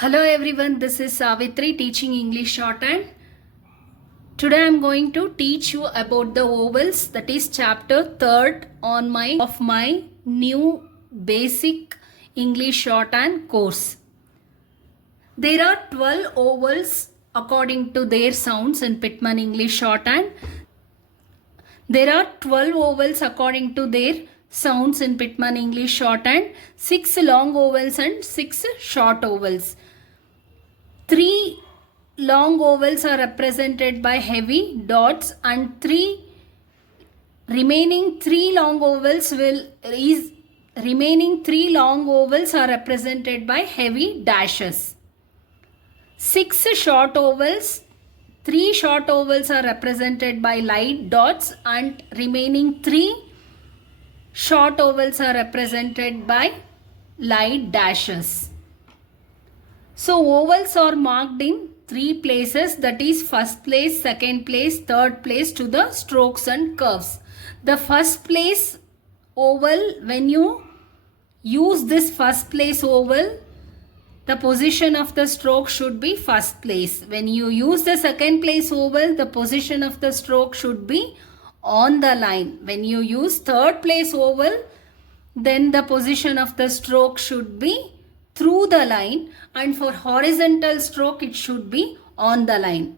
Hello everyone, this is Savithri teaching English Shorthand. Today I am going to teach you about the vowels, that is chapter 3rd on my new basic English Shorthand course. There are 12 vowels according to their sounds in Pitman English Shorthand. There are 12 vowels according to their sounds in Pitman English Shorthand, 6 long vowels and 6 short vowels. 3 long vowels are represented by heavy dots and remaining 3 long vowels are represented by heavy dashes. 6 short vowels, 3 short vowels are represented by light dots and remaining 3 short vowels are represented by light dashes. So vowels are marked in 3 places, that is first place, second place, third place to the strokes and curves. The first place vowel, when you use this first place vowel, the position of the stroke should be first place. When you use the second place vowel, the position of the stroke should be on the line. When you use third place vowel, then the position of the stroke should be through the line, and for horizontal stroke it should be on the line.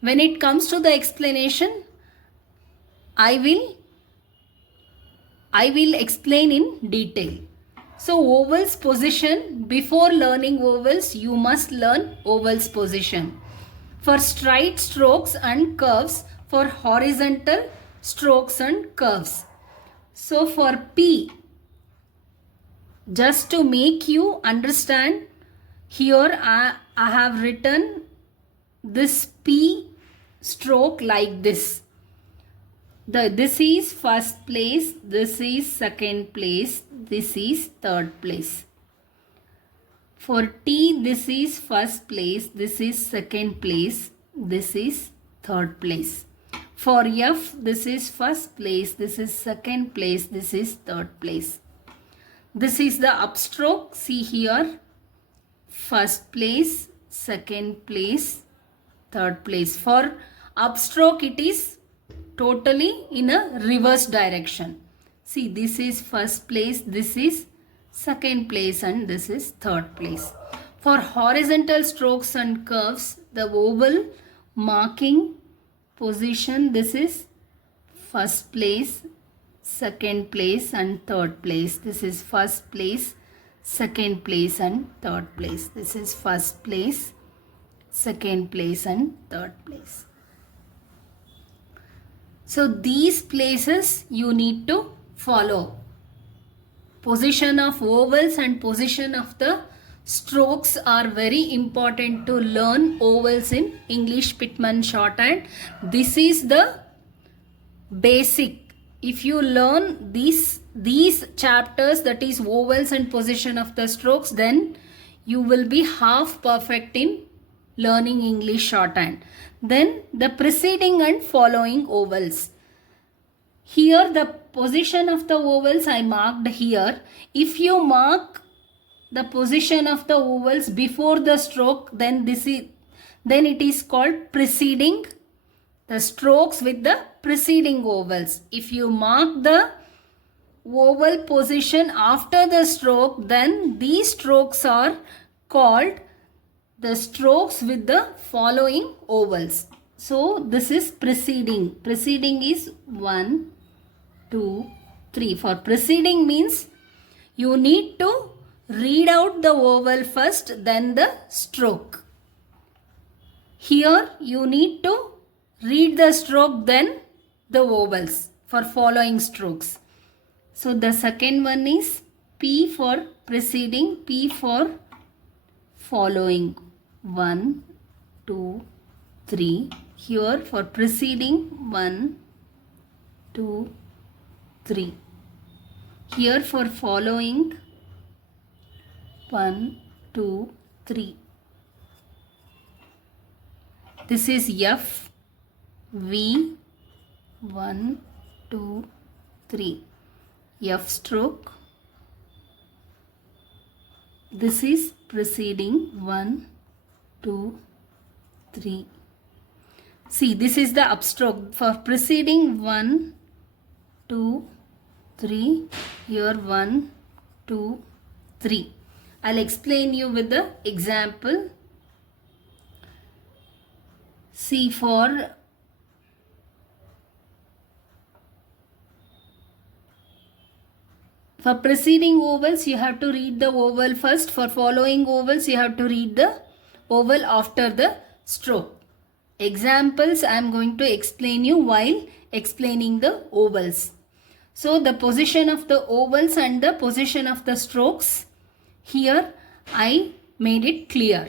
When it comes to the explanation, I will explain in detail. So vowels position, before learning vowels you must learn vowels position. For straight strokes and curves, for horizontal strokes and curves. So for P, just to make you understand, here I have written this P stroke like this. This is first place, this is second place, this is third place. For T, this is first place, this is second place, this is third place. For F, this is first place, this is second place, this is third place. This is the upstroke. See here, first place, second place, third place. For upstroke it is totally in a reverse direction. See, this is first place, this is second place, and this is third place. For horizontal strokes and curves, the vowel marking position, this is first place, second place and third place. This is first place, second place and third place. This is first place, second place and third place. So these places you need to follow. Position of vowels and position of the strokes are very important to learn vowels in English Pitman Shorthand. This is the basic. If you learn these chapters, that is vowels and position of the strokes, then you will be half perfect in learning English Shorthand. Then the preceding and following vowels. Here the position of the vowels I marked here. If you mark the position of the vowels before the stroke, then it is called preceding. The strokes with the preceding vowels. If you mark the vowel position after the stroke, then these strokes are called the strokes with the following vowels. So this is preceding. Preceding is 1, 2, 3. For preceding means you need to read out the vowel first, then the stroke. Here you need to read the stroke, then the vowels for following strokes. So the second one is P for preceding, P for following. 1, 2, 3. Here for preceding 1, 2, 3. Here for following 1, 2, 3. This is F, V, 1, 2, 3. F stroke. This is preceding 1, 2, 3. See, this is the upstroke. For preceding 1, 2, 3, here 1, 2, 3. I'll explain you with the example. See, for preceding vowels, you have to read the vowel first. For following vowels, you have to read the vowel after the stroke. Examples I am going to explain you while explaining the vowels. So the position of the vowels and the position of the strokes, here I made it clear.